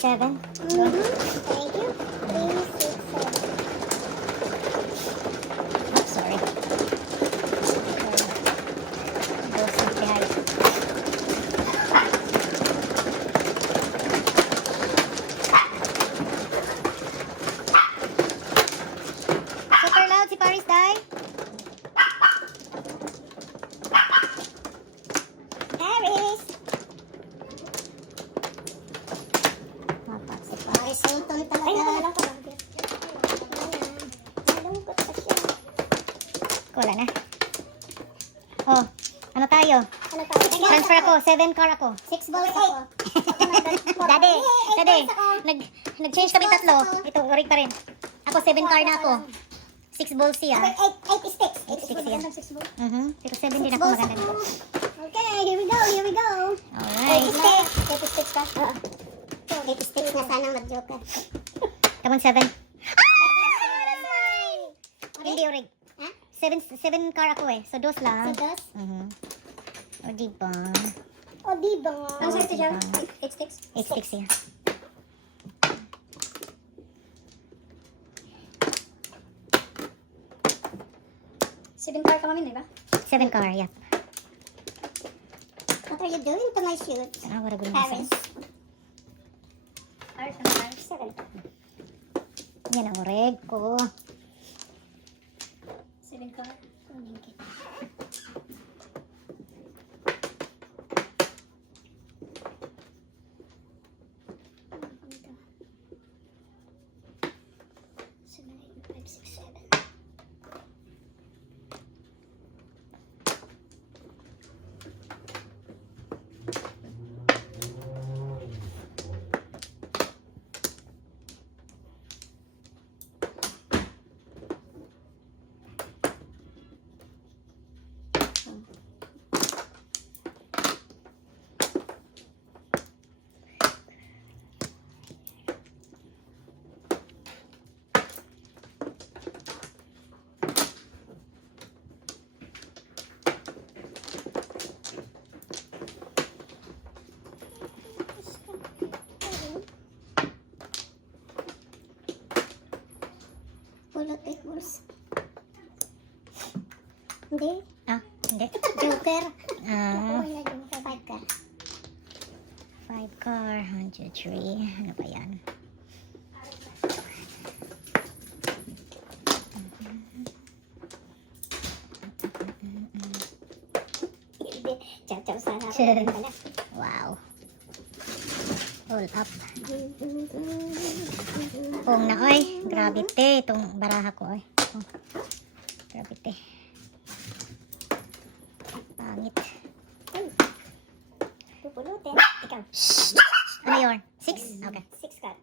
7. Thank you. 3, 6, 7. Oh, sorry. Those are behind. Super loud si Paris, Day. Paris. Mapat si Paris. Paris, ay ito talaga. Ay, nakalang ko lang. Nalungkot pa siya. Wala na. Oh, ano tayo? Ano tayo? Transfer ako, 7 car ako. 6 balls ako. Daddy, daddy, balls ako. nag-change kami tatlo. Ito, orig pa rin. Ako, 7 car na ako. 6 balls siya. 8 sticks. 8 sticks yan. 6 balls. Pero 7 din 6 ako balls maganda ako. dito. Okay, here we go, here we go. Alright. 8 sticks. 8 sticks ka? Oo. 8 sticks na sanang mag-joker. Come on, 7. That's mine. Hindi, orig. Ha? 7 car ako eh. So, dos lang. So, dos? O, diba? O, di ba nga? Ang sarap siya? 8 sticks? 8 sticks yan. Seven car ka mami, di ba? 7 car, yeah. What are you doing to my shoes? Ah, wala gulo Paris. Paris and Paris. 7. Yan ang orig ko. 7 car. Pulot 8 balls. Hindi. Ah, hindi. Joker. Ah, Wala joker. 5 car. 5 car, 103. Ano ba yan? Chow-chow sa harap. Wow. All up. Pong na, oy. Grabe te. Itong baraha ko, oy. Oh. Grabe te. Pangit. Pupulutin. Ikaw. Ano yun? 6? Okay. 6 car.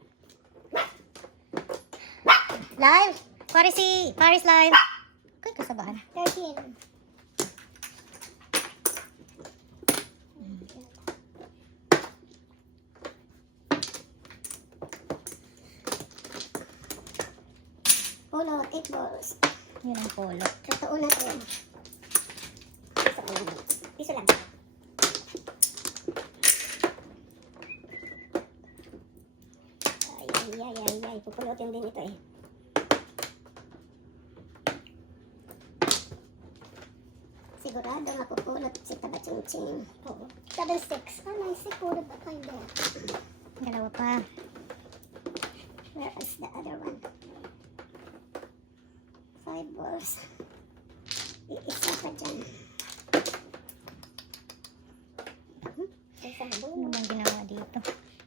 Live! Paris live! Kay kasabaan. 13. Pulot 8 balls. Yun ang polo. Totoo na ito. Piso lang. Piso lang. Ay. Pupulutin din ito eh. Sigurado mapupulot si Tabaching-ching. Oo. 7-6. Ah, nice. Pulot ba kayo there? Dalawa pa. Where is the other one? 5 balls. Iisa pa dyan. Ano bang ginawa dito?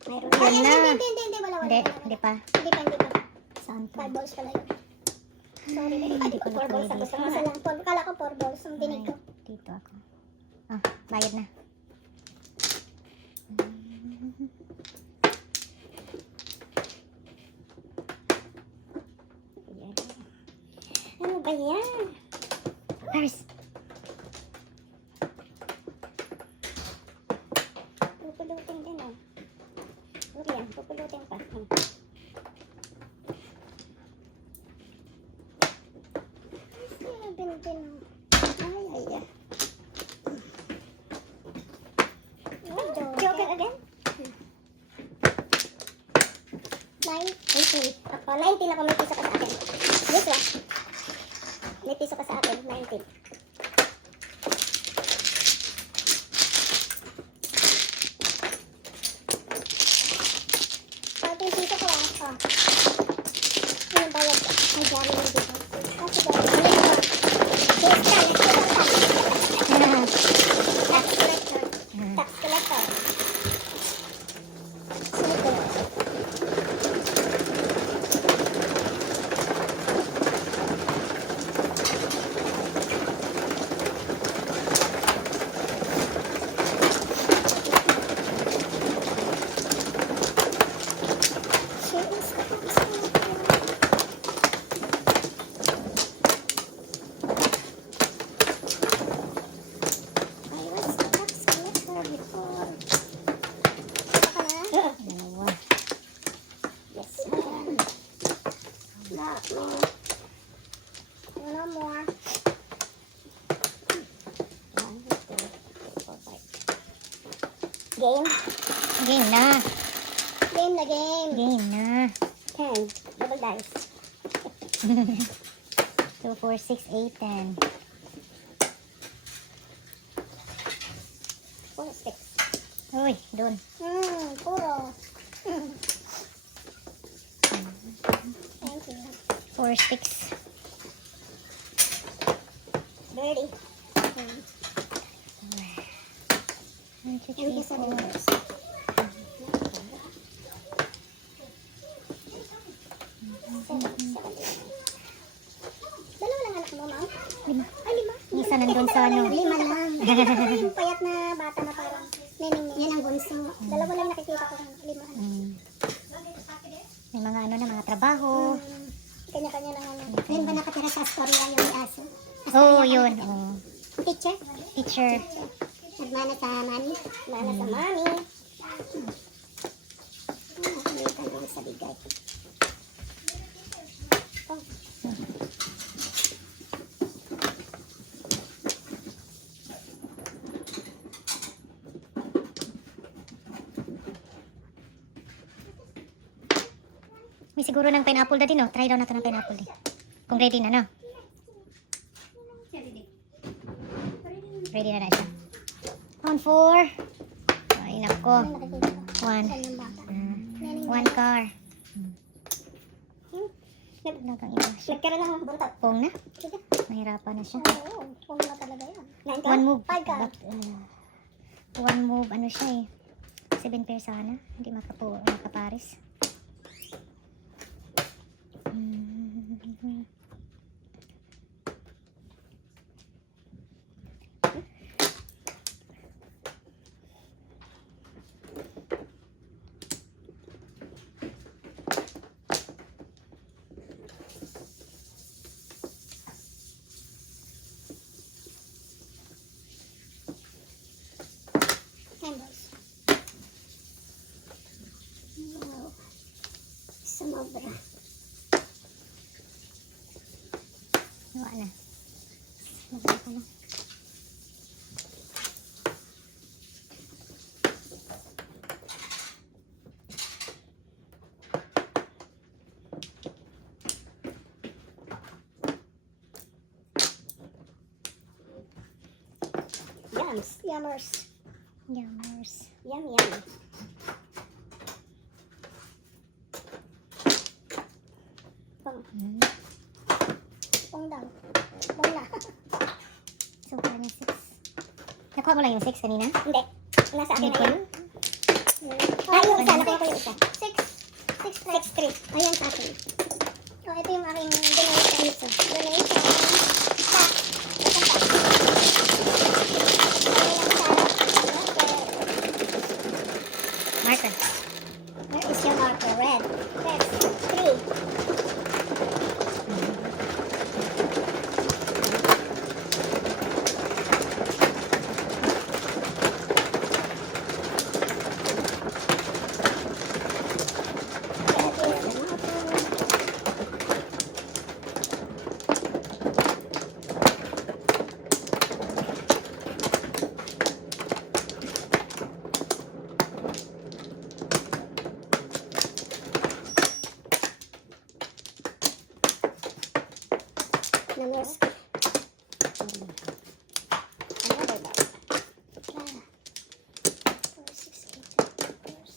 Mayroon. Yan na. Hindi. Wala. Hindi pa. Hindi pa. Saan pa? 5 balls pala yun. Sorry. Hindi ko 4 balls pwede. ako. Isa lang. Kala ko 4 balls ang dinig ko. Dito ako. Ah, bayad na. Ano ba yan? Paris! Pupulutin din oh. Uriyan, pupulutin pa. Sabi din oh. Ay. Joker again? 80. Ako, 90 lang kung may piso ka sa akin. This one. May piso ka sa akin, 90. Pati yung piso ko ah. Yun yung bayad ko. Ay, dami yung dito. Kasi dami. Yes, ka. Let's go back. Tax collector. Tax collector. Sunod ko yun. Dalawa. No more. Game? Game na. Game na game. Game na. 10. Double dice. 2, 4, 6, 8, 10. 4, 6. Uy, dun. Puro. Thank you. 4, 6. Birdie. 1, 2, 3, Empty sa 4. numbers. Dalawa lang anak mo, ma'am? 5. Ay, 5. Isa nandun sa ano. 5 lang. Nakita ko yung payat na bata na parang nening. Yan ang bunso. Dalawa lang nakikita ko. 5. May mga ano na, mga trabaho. Kanya-kanya lang ano. Ngayon ba nakatira sa Astoria yung aso? Oh, yun. Oh. Teacher? Teacher. Nagmana sa mami? Mana sa mami. Nakalimutan ko sa bigay. Oh. May siguro ng pineapple na din, no? Try daw natin ng pineapple din. Kung ready na, no? Ready na na siya. On 4. Ay, nako. Ano nakikita ko? 1. Saan yung bata? 1 car. Nagang iba siya. Nagkaroon lang ng buntot. Pong na. Sige. Mahirapan na siya. Oo, kung na talaga yan. 9 ka? 1 move. 5 ka? But, 1 move, ano siya eh. 7 pair sana. Hindi makaparis. Handles. Wow. Sumobra. Wala na. Maganda ka na. Yums. Yummers. Yummers. Yum, yum. Pong. Pong daw. Pong na. So, kaya niya 6. Nakuha mo lang yung 6 kanina? Hindi. Nasa akin Hindi na ko yan. yun. Ay, yung isa. Nakuha ko yung isa. 6. 6-3. Ayan sa akin. So, ito yung aking donation. Donation. Pa. Isang pa. Marker. Where is your marker? Red. Red. 3. on your skin. Another bag. Clara. 4, 6, 8, 12 hours.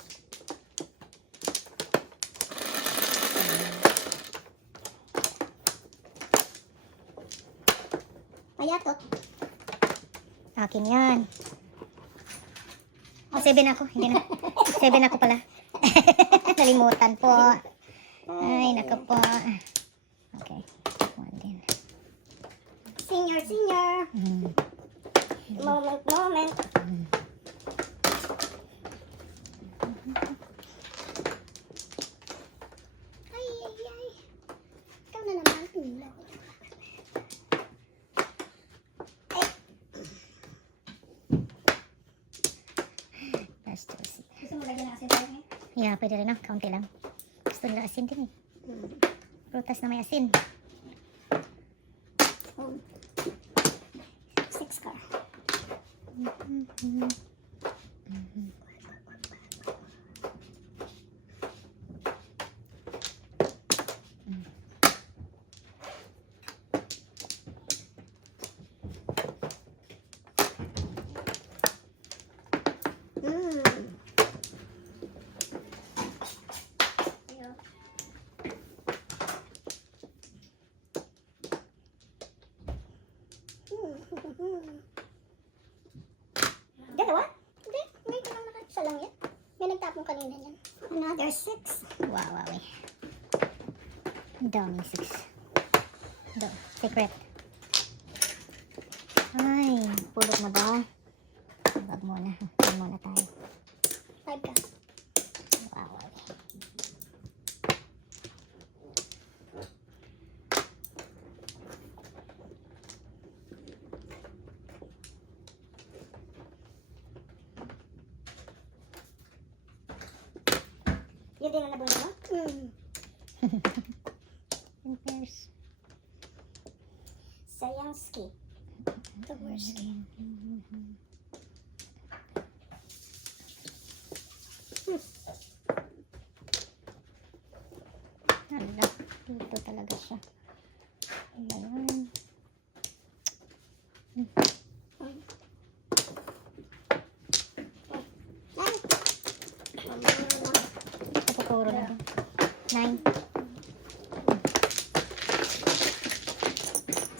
Payatot. Akin yan. Oh, 7 ako. Hindi na. 7 ako pala. Nalimutan po. Ay, naka po. Okay. 1 din. Senior, senior. Mm. Moment, moment. Ay, ay, ay. Ikaw na naman. Ay, Let's just see. gusto mo lagyan ng asin tayo ngayon? Yeah, pwede rin, no? Kaunti lang. Gusto nila asin din eh. Prutas na may asin. Oh. 6 car. Dalawa? Hindi. May lang isa lang yan. May nagtapong kanina yan. Another 6. Wow, wow, eh. Ang daming 6. Do, secret. Ay, pulot mo ba? Wag muna. Wag muna tayo. 5 ka. Wow, wow, eh. Yun din ang nabunod mo? In pairs. Sayansky. Towarski. Hala, dito talaga siya. Ayan. Kapupuro na din. 9.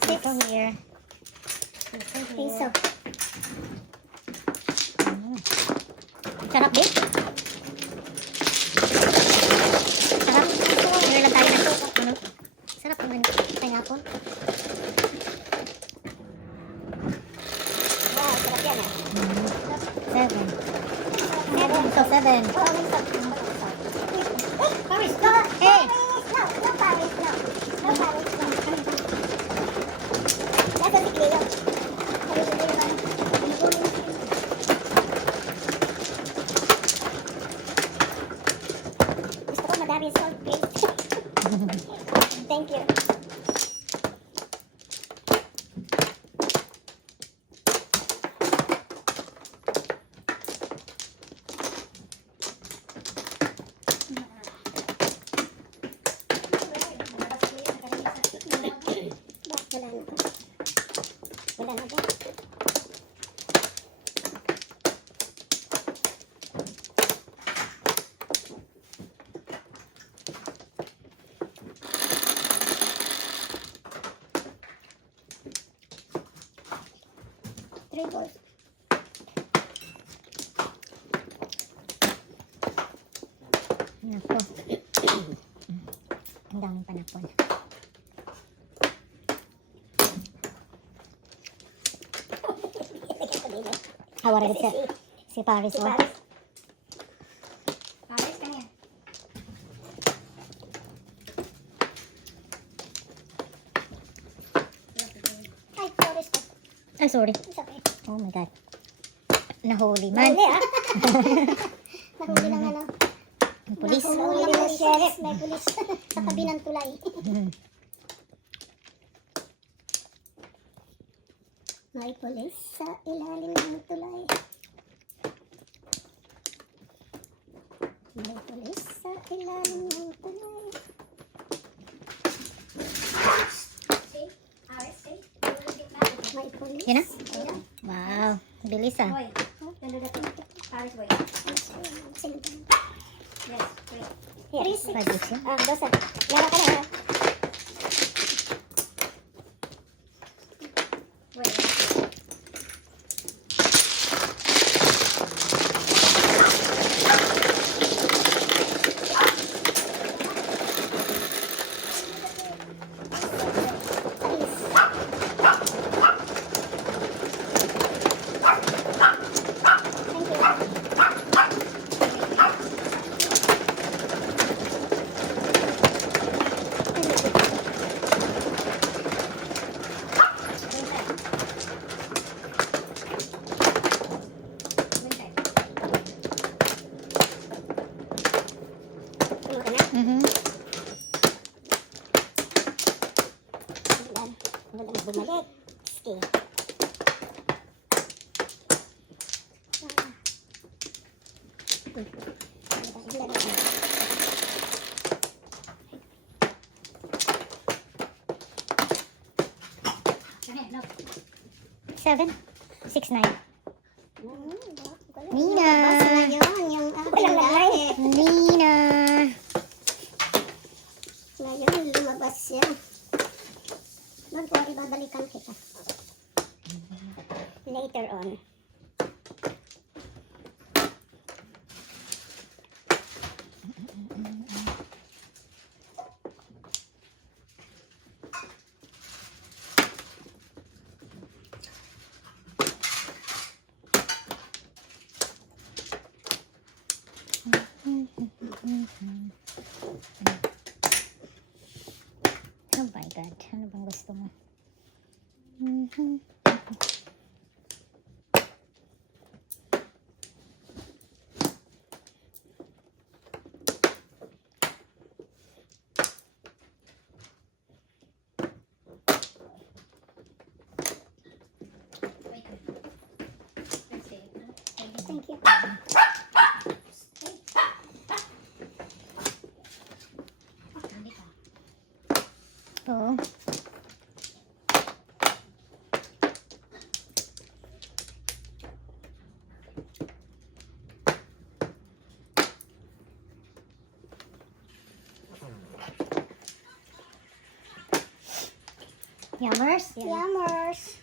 Ito here. Ito here. Piso. Sarap din. Sarap. Meron lang tayo na. Ano? Sarap naman. Pineapple. Wow, sarap yan ah. 7. So 7. Paris, no! Hey! No, no Paris, no. No Paris, no. Nasa si Cleo. Sabi si Cleo naman. Gusto ko madami salt, please. Thank you. Wala na. Wala na ba? Three balls. Nako. Ang daming panapon. Awara din si Paris. Si Oh. Paris. Paris ka yan. Ay, Paris ka. Ay, sorry. It's okay. Oh my God. Nahuli man. Nahuli ah. Nahuli ng ano. Ang pulis. Nahuli ng sheriff. May pulis sa tabi ng tulay. May pulis sa ilalim ng tulay. May pulis sa ilalim ng tulay. See? Aris? Yan na? Wow. Bilis ah. Boy. Ganda na ito. Paris boy. Yes. Wait. Here. Pagis yan. Dosa. Laro ka na. Wait. Mhm. Bumalik. Sige. Seven. 6-9. Nina. Basta na yun, yung aking gamit. Nina. Ngayon, lumabas siya. Don't worry, babalikan kita. Later on. Oh my God. Ano bang gusto mo? Mhm. Thank you. Oo. Yummers? Yummers.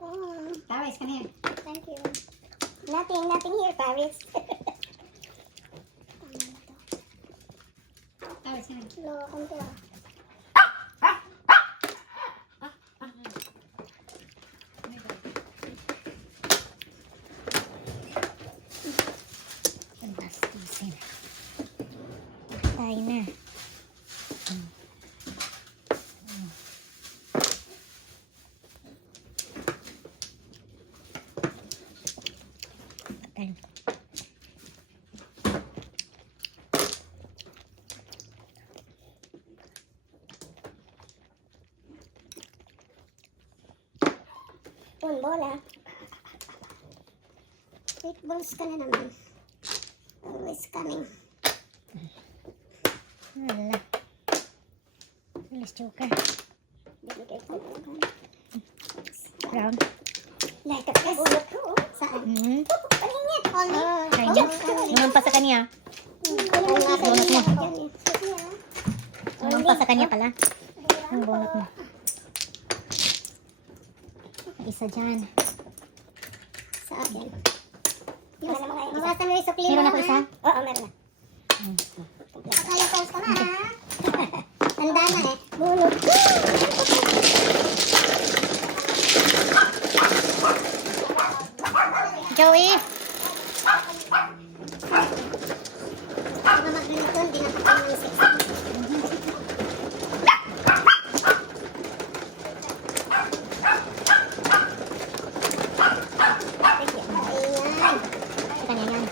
Oh, Paris, come here. thank you. Nothing here, Paris. Paris, come here. Lokon ko. Bastisin. Patay na. Patay. Yun, bola. Sweet balls ka na naman. Always coming. Wala. Alas joker. Bibigay ko na naman. Round. Like a bulot ko. Saan? Mhm. Paningit. Only. Kanya. Lumampas sa kanya. Bunot mo. Lumampas sa kanya pala. Ang bunot mo. Isa dyan. Sa akin. Mabasa mo yung suklino. Meron ako isa? Oo, meron na. Akala ko ka na, ha? Tanda na eh. Bulot. Joey! Mga magganito, hindi na pa ng 6. Sa kanya yan.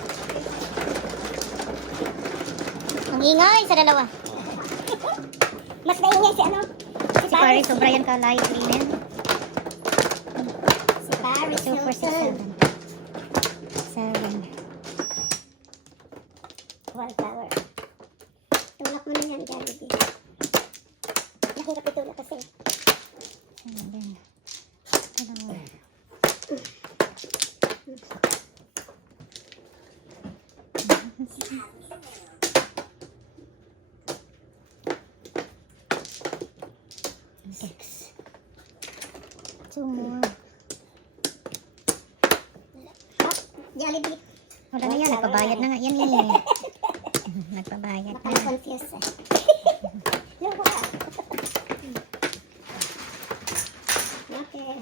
Ang ingay sa dalawa. Mas naingay si ano? Si Paris, sobra yan ka light linen. Si Paris. 2, 4, 6, 7. 7. Wallflower. Tulak mo na niya. Ano? Six. Two more. Jollibee. Wala na yan, nagpabayad na nga. Yan eh. Nagpabayad na. Confused eh. Yung ba? Okay.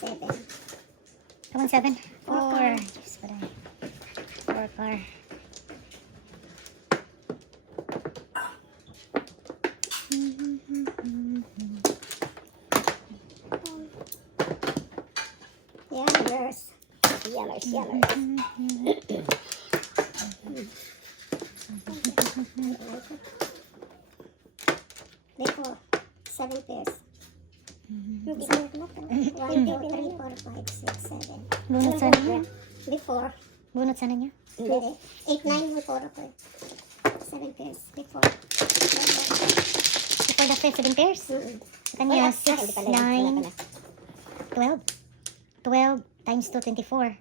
Seven. Come on, 7. 4. Diyos ko rin. 4 car. Yellers. Before, 7 pairs. Hindi ko na 1, 2, 3, 4, 5, 6, 7. Bunot sana niya. Before. Bunot sana niya. 8, 9, before ako. 7 pairs. Before. Before the 7 pairs. Sa kanya, 6, 9, 12. 12 times 2, 24.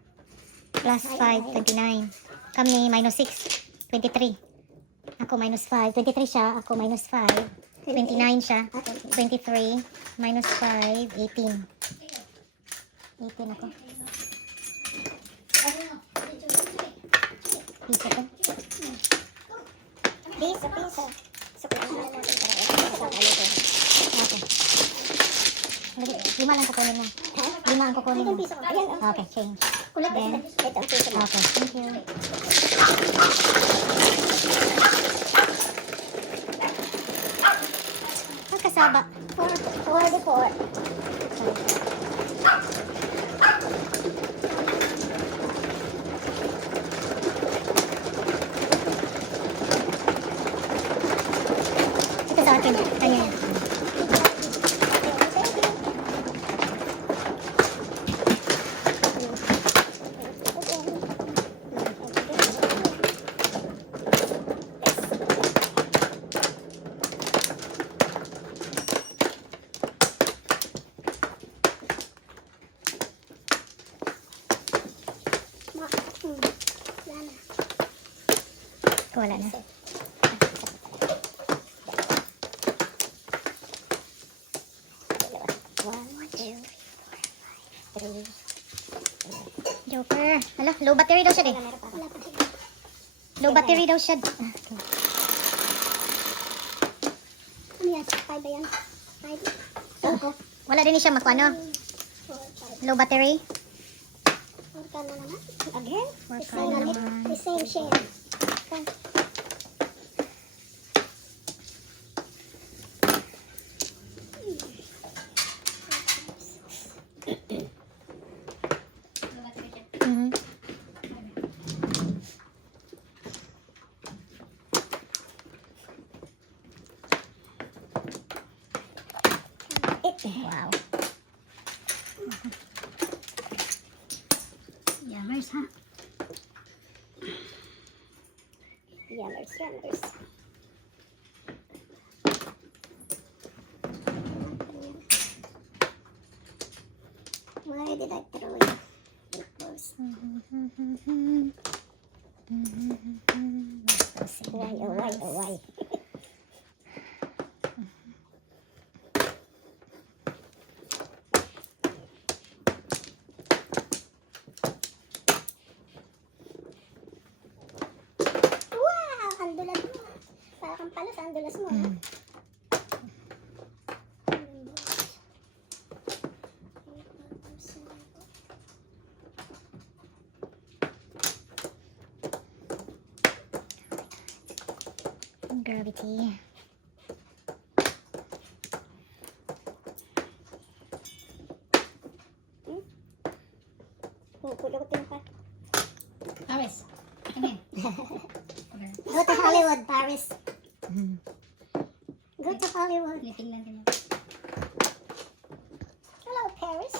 Plus 5, 29. Kami minus 6, 23. Ako minus 5. 23 siya. Ako minus 5. 29 siya. 23 minus 5, 18. 18 ako. Piso ko. Piso. Okay. 5 lang kukunin mo. 5 ang kukunin mo. Piso ko. Ayan, oh. Okay, change. Kulang Then, ito ang piso mo. okay, thank you. Magkasaba. 4 before. Ito sa akin. Kanya yan. Wala na. Joker. Hala, low battery daw siya din. Low battery daw siya. Ano yan? 5 ba yan? 5. Wala din siya makuano. 4, 5. Low battery. Work ka na naman. Again? Work The ka same na ulit. naman. The same shade. Mhm. Wow. Yummers, ha? Yellers. Why did I throw it? Why? Wow! Ang dulas mo. Parang pala sa ang dulas mo. Gravity. Pupulutin pa. Paris. Come here. Go to Hollywood, Paris. Go to Hollywood. Tingnan ka niya. Hello, Paris.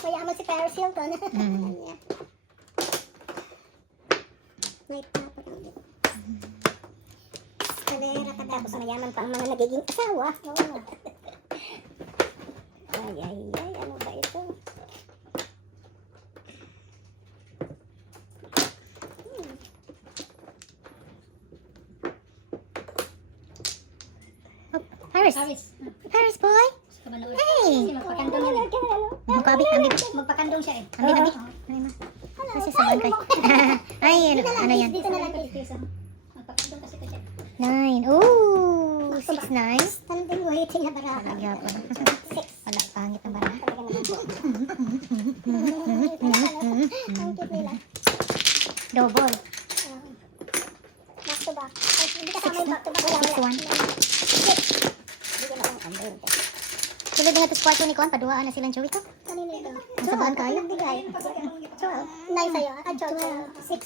Mayaman si Paris Hilton. Yeah. May papa lang din. Escalera ka tapos mayaman pa ang mga nagiging asawa. Oo. Ay, ano ba ito? Oh, Paris. Paris. Paris boy. Gusto ka manood? Hey. Kasi magpakandong yan eh. Mukhabi, ambil. Magpakandong siya eh. Ambil, ambil. Ano yun, ma? Kasi sa bangkay. Ay, ano yan? Dito na lang. Magpakandong kasi ko siya. 9. Ooh, 6, 9. Standing waiting na baraha. Nagyapon. Wala, pangit ang bara. Ang cute nila. Double. Back to back. Ay, hindi kasama yung back to back. Wala, 6, wala. 1. Hindi ko na ang ambil. Sulod na ito sa kwarto ni Kuan, paduhaan na silang Joey ko. Kanino ito? Masabaan kayo? Nagbigay. 9 sa'yo. 6.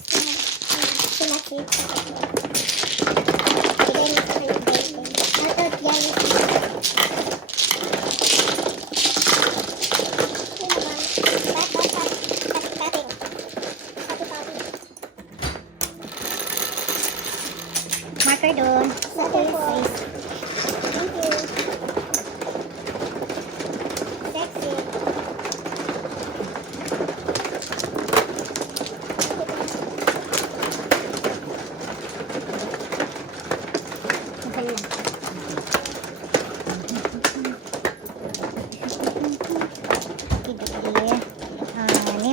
Sila chip. Bigay nito sa'yo. Ito, yan. Marker doon. Thank you. Sexy. Kidali. 6. 6.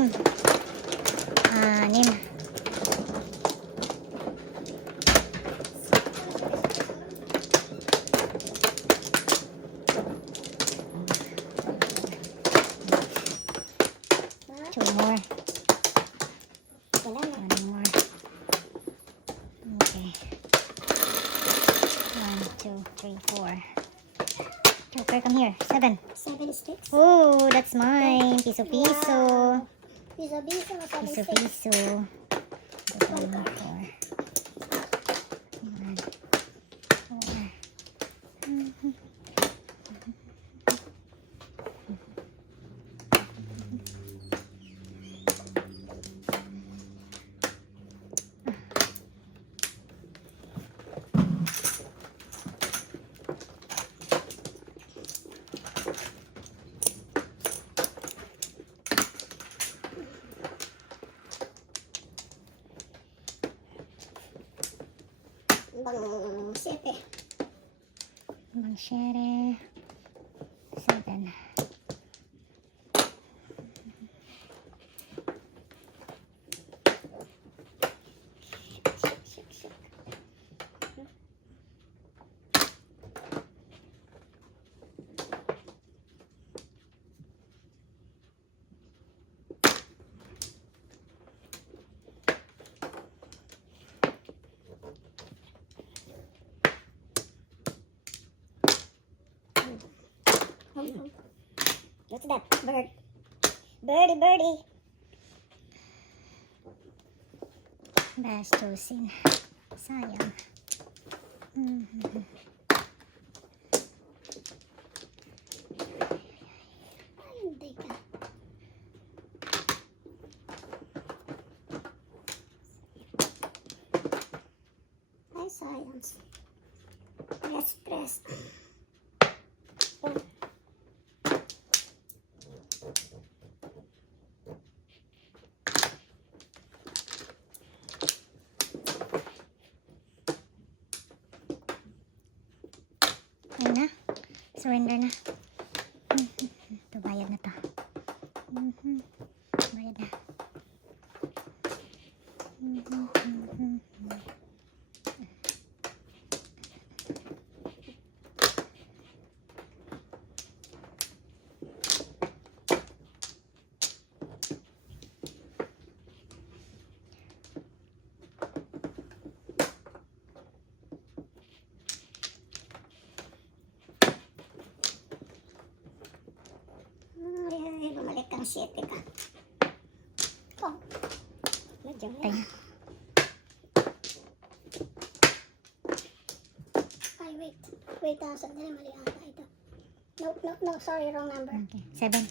Two more. Wala na. One more. Okay. 1, 2, 3, 4. Joker, come here. 7. 7 sticks. Oh, that's mine. Piso, piso. Piso-piso. Piso, piso. 1, 4. 1, 4. Bang 7. Bang shere. 7. What's that? Bird. Birdie, birdie. Bastusin. Sayang. Ay, hindi ka. Ay, sayang. Press, press. Oh. Ayun na. Surrender na. Ito, bayad na to. Bayad na. Ay, bumalik kang 7 ka. Oh. Medyo na. Tayo. Ay, wait. Wait, sandali, mali ata ito. No, sorry, wrong number. Okay. 7.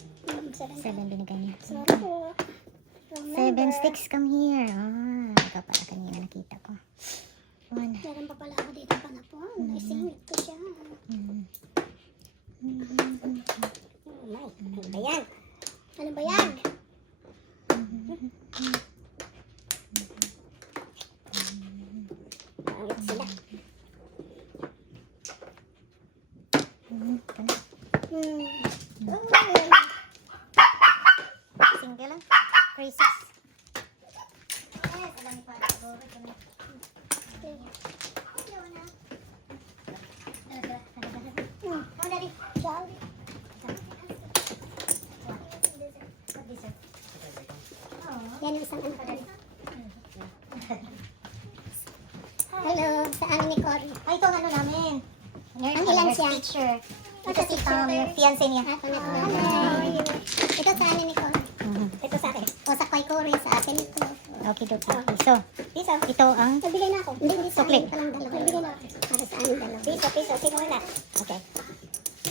7. 7 binigay niya. Sorry po. Wrong 7 number. sticks, come here. Ah, ikaw pala kanina nakita ko. One. Meron pa pala ako dito panapon. Naisingit ko siya. Mm. Oh my, ano ba yan? Ano ba yan? Pangit sila. Ito na. Single lang. 3-6. Yes, alam pa. Ito na. Oh, daddy. Sorry. Yan yung isang ano ko, daddy. Hello, sa amin ni Cory. Ay, ito ang ano namin. Ang ilan siya? Teacher. Ito si teacher. yung fiancé niya. Hello. Ito sa amin ni Cory. Ito sa akin. O sa kay Cory, sa akin ito. Okay, okay. So, ito ang Nagbigay na ako. Hindi sa Sukli. amin. Palang dalawa. Nagbigay na ako. Para sa amin dalawa. Piso. Sino wala? okay.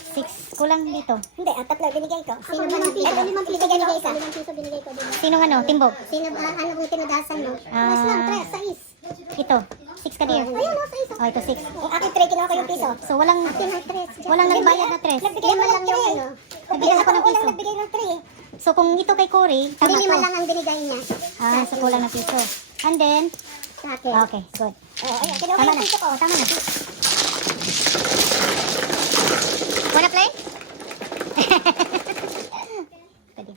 6 kulang dito. Hindi, ang tatlo binigay ko. Sino ba nang piso? Limang piso binigay isa. Limang piso binigay ko. Sino ano? Timbog. Sino ba? Ano kung tinudasan mo? Ah. Mas lang, tres, sais. Ito. 6 ka dear. Ayun, no, sais. Oh, ito 6. Yung akin, tre, kinuha ko yung piso. So, walang Akin ang tres. walang nagbayad na 3. Nagbigay mo lang yung ano. Nagbigay ako ng piso. Nagbigay ng tre. So, kung ito kay Cory, Hindi tama lima to. lang ang binigay niya. Ah, so kulang na piso. And then, Sa akin. okay, good. Oh, ayun, kinuha ko Tama yung na. piso ko. Tama na. Wanna play? Pwede.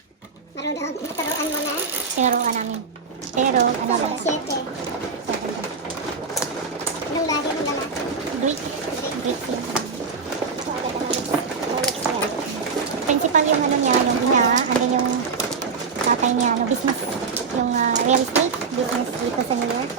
Marunong, turuan mo na. Tinuruan namin. Pero, ano ba? 7. Anong lahi mo naman? Greek. Greek thing. So, agad naman. Rolex pa yan. Principal yung ano niya, yung ina, and then yung tatay niya, ano, business. Yung real estate business dito sa New York.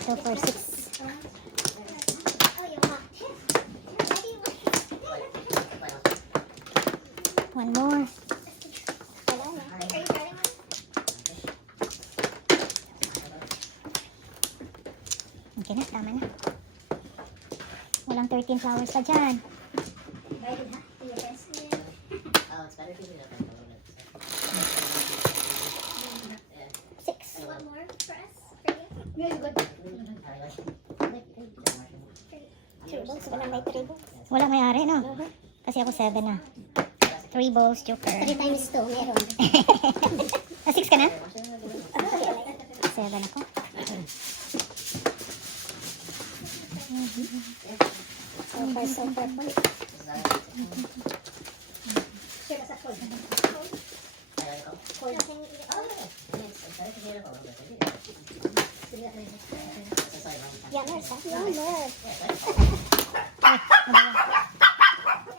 So, for 6. One more. Okay na, tama na. Walang 13 flowers pa dyan. Walang may-ari, no? Kasi ako 7 na. 3 balls, joker. 3 times 2, meron. 6 ka na? 7 ako. Super po. Yammers, ha? Yammers.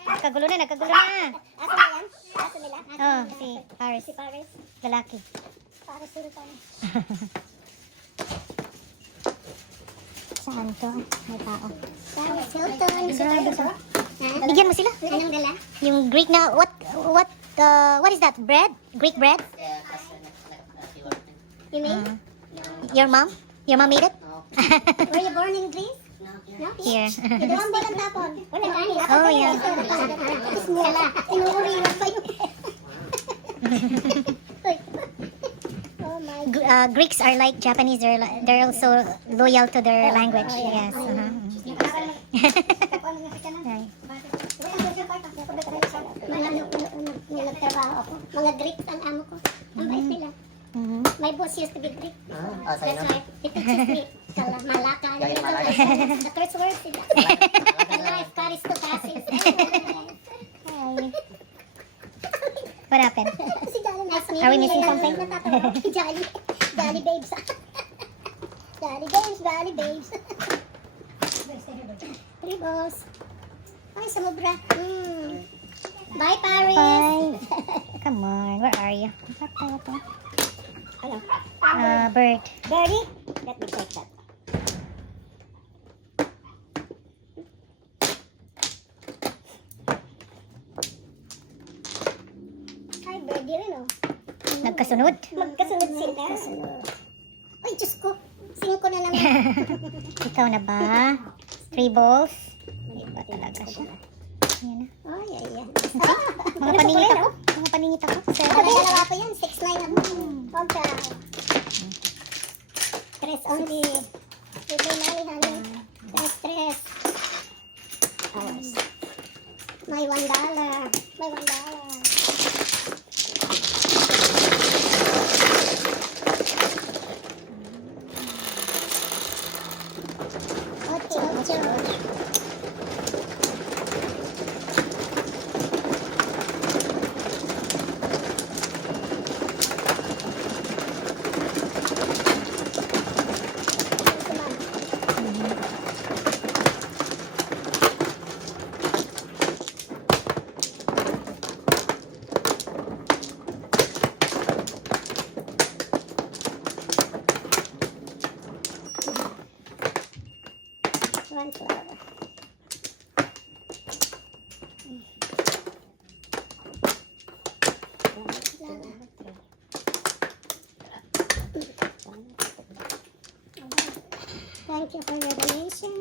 Nagkagulo na, nagkagulo na. Aso na yan? Aso nila? Oh, si Paris. Si Paris. Lalaki. Paris Hilton. Saan to? May tao. Paris Hilton. Grabe to. Ha? Bigyan mo sila. Anong dala? Yung Greek na, what is that? Bread? Greek bread? You made? Your mom? Your mom made it? Were you born in Greece? No? Here. Ito ang bilang tapon. Wala kani. Oh, yeah. Wala. Inuuri mo pa yun. Oh my. Greeks are like Japanese. They're also loyal to their language. Yes. Right. Mga nagtrabaho ako. Mga Greek ang amo ko. Ang bait nila. Mhm. My boss used to be Greek. Oh, That's sa'yo why it teaches me. Malaka. Gaya Malaka. The first word sila. My life carries two passes. Hi. What happened? Si Jolly nice meeting Are we missing you. something? Natatawa ako kay Jolly. Jolly babes. Jolly babes, Jolly babes. Three balls. Ay, sumubra. Bye, Paris. Bye. Come on. Where are you? What tayo to? Ano? Bird. Birdie? Let me take that. Ay, birdie rin, oh. Nagkasunod. Magkasunod sila. Ay, Diyos ko. 5 na naman. Ikaw na ba? 3 balls. Iba talaga siya. Yan na. Ay, ay, ay. Mga paningit ako. Mga paningit ako. Dalawa ko yan. 6-9 ang kontra. Tres only. Bibay mali, honey. Tres. Awas. May $1. May $1. Ocho. One flower. Thank you for your donation.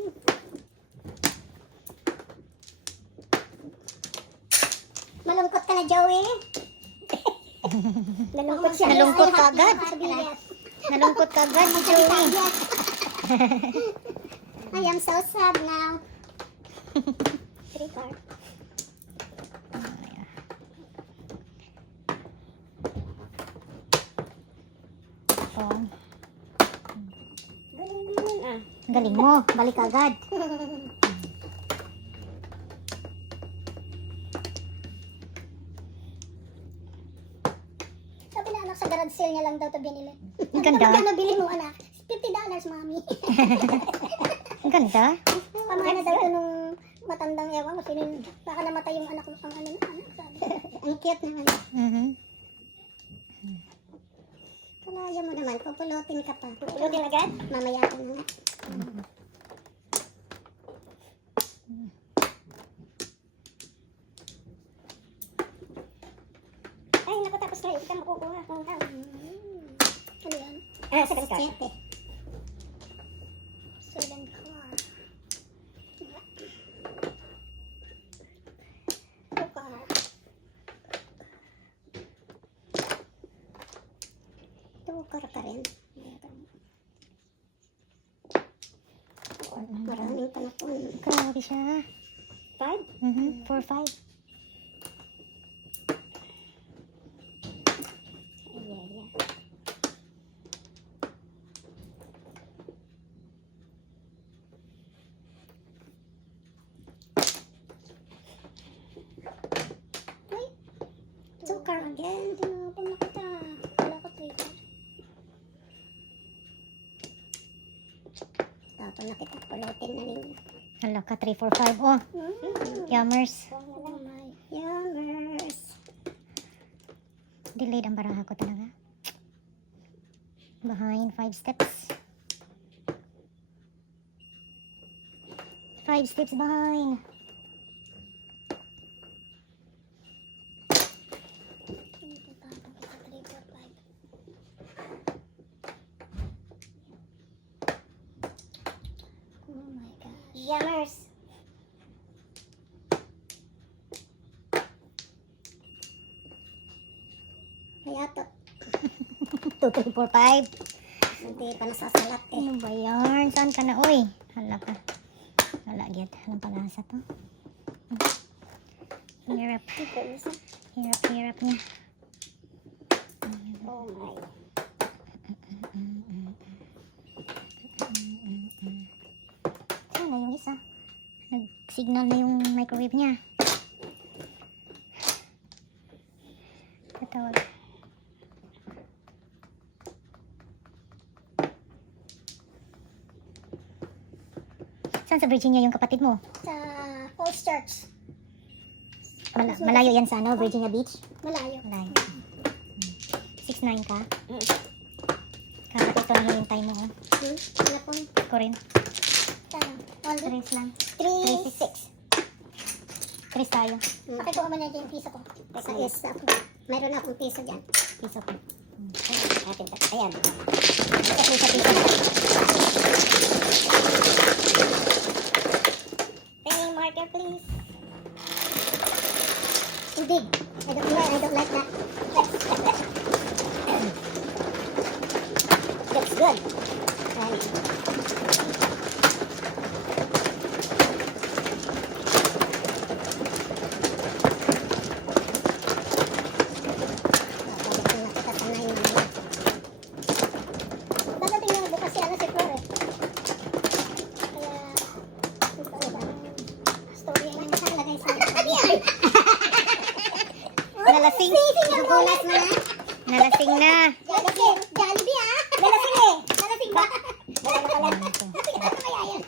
Malungkot ka na, Joey. Nalungkot siya. Nalungkot ka agad. Yes. Nalungkot ka agad, Joey. I am so sad now. 3 card. Oh, Galing ah. ang galing mo. Balik ka agad. Sabi na anak sa garage sale niya lang daw ito binili. Ang ganda. Magkano bili mo anak? $50, mami. Ang ganda. Pamana daw ito nung matandang ewan ko sino yun. Baka namatay yung anak mo pang ano na anak. Sabi. Ang cute naman. Mhm. Kalaya mo naman, pupulutin ka pa. Pupulutin agad? Mamaya ko na nga. Ay, naku, tapos na hindi ka makukuha. Ano yan? Second card. 7 card. 2 card. 2 card ka rin. Maraming panapon. Grabe siya. 5? Mhm. 4-5. Yeah. Uy, 2 card again. Tinapon na kita. Wala ko 3 card. Tapon na kita. Pulutin na ninyo. Hala ka, 3-4-5. Oh, yummers. Oh my yummers. Delayed ang baraha ko talaga. Behind 5 steps. 5 steps behind. Oh my gosh. Yummers. Kaya to. 2, 3, 4, 5. Hindi pa nasasalat eh. Ano ba yan? Saan ka na, oy? Hala ka. Wala, get. Anong pag-asa to? Hirap. Ito isa. Hirap niya. Oh my. Saan na yung isa? Nag-signal na yung microwave niya. Tatawag. Saan sa Virginia yung kapatid mo? Sa Falls Church. Malayo yan sa ano, Virginia Beach? Malayo. Malayo. 6'9" ka? Kakatito lang yung time mo. Oh. Ano po? Ko rin. Tara. Only 3 lang. 3-6. 3 tayo. Pakikuha mo na dyan yung piso ko. Sa isa ko. Mayroon akong piso dyan. Piso ko. Ayan. Penny marker, please. Too big. I don't like that. Looks good. Dadating na bukas si Flor eh. Kaya, story lang sa lagay sa Nalasing. Nagulat mo na. Nalasing na. Jollibee ah. Nalasing eh. Nalasing ba? Wala pala. Ano kaya yan?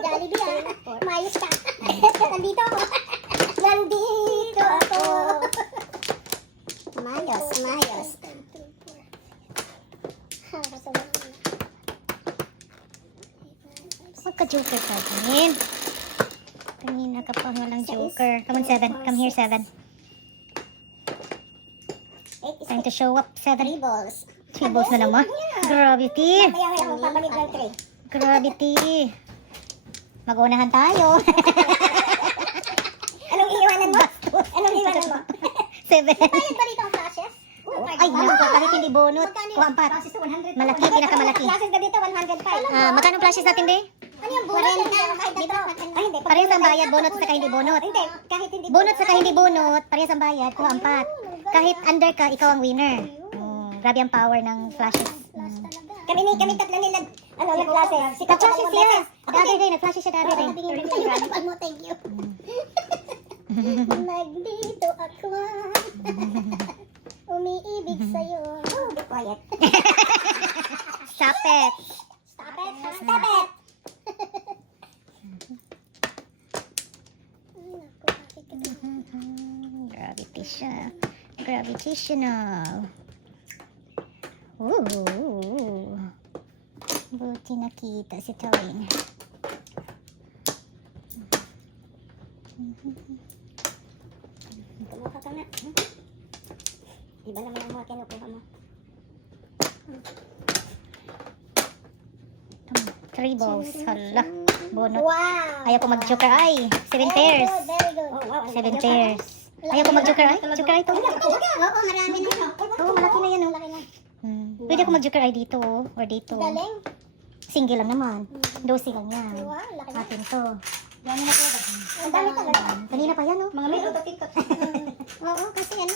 Jollibee ah. Mayos ka. Nandito ako. Nandito ako. Mayos. Magka-joker ka din. Kanina ka pa walang joker. Come on, 7. Come here, 7. Time to show up, 7. 3 balls. 3 balls na naman. Gravity. Kaya ako papalit ng 3. Gravity. Mag-unahan tayo. Anong iiwanan mo? 7. Bayad ba dito ang flashes? Ay, naku, kahit hindi bunot. Kuha 4. Malaki, pinakamalaki. Flashes ka dito, 105. Magkano flashes natin, be? Ano yung bunot? Ay, hindi. Parehas ang bayad, bunot sa hindi bunot. Hindi, kahit hindi Bunot sa hindi bunot, parehas ang bayad, kuha 4. Kahit under ka, ikaw ang winner. Grabe ang power ng flashes. Kami tatlo nila, nag-flashes. Si Nag-flashes siya. Dati rin, nag-flashes siya dati rin. Thank you. Nandito ako. Umiibig sa'yo. Oh, be quiet. Stop it. Stop it. Stop it. Gravitation. Gravitational. Ooh. Buti nakita si Tawin. Kumuha ka na. Iba naman ang mga kinukuha mo. 3 balls. Hala. Bunot. Wow. Ayaw ko mag-joker ay. 7 pairs. Very good. 7 pairs. Ayaw ko mag-joker ay. Joker ay to. Oo, marami na yun. Oo, malaki na yan. Malaki na. Pwede ako mag-joker ay dito. Or dito. Galing. Single lang naman. Dosi lang yan. Wow, laki na. Atin to. Ang dami talaga. Kanina pa yan, oh. Mga may utot-itot. Oo, kasi ano,